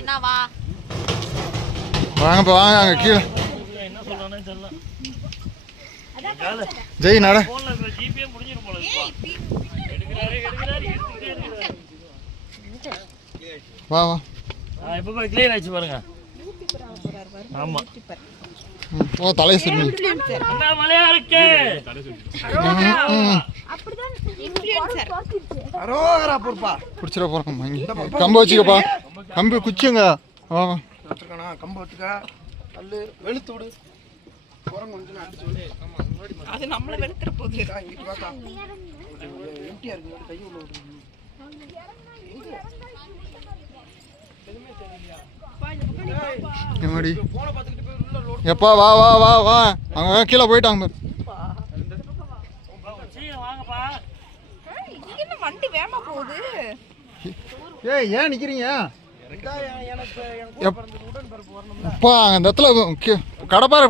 என்னவா வாங்கப்பா வாங்க அங்கே கீழே என்ன சொல்றானே தெரியல. ஜெய் நட போன்ல ஜிபே முடிஞ்சிரும் போல எடுக்கிறாரு வா வா இப்போ போய் கிளியர் ஆயிடுச்சு பாருங்க. ஆமா ஓ தலை சிறுமி அண்ணா மலையா இருக்கு. அப்படிதான் இன்ஃப்ளூயன்சர் அரோகரா பொறுப்பா பிடிச்சிட போகிறோம். கம்பு வச்சுக்கப்பா, கம்பு குச்சிங்க. வா வா வச்சுக்கணா, கம்பு வச்சுக்க, கல்லு வெளுத்து விடு, குரங்கு கொஞ்சம் அடிச்சு விடு. அது நம்மள வெளுத்துற போகுது. இங்கிட்டு வாக்கா, எம்டியா இருக்கு, கை உள்ள விடு. எம்மாடி எப்பா வா வா வா வா அவங்க கீழே போயிட்டாங்க வாங்கப்பா. இங்க என்ன வண்டி வேகமா போகுது? ஏய் ஏன் நிற்கிறீங்க? எனக்கு அப்பா அந்த இடத்துல கடப்பார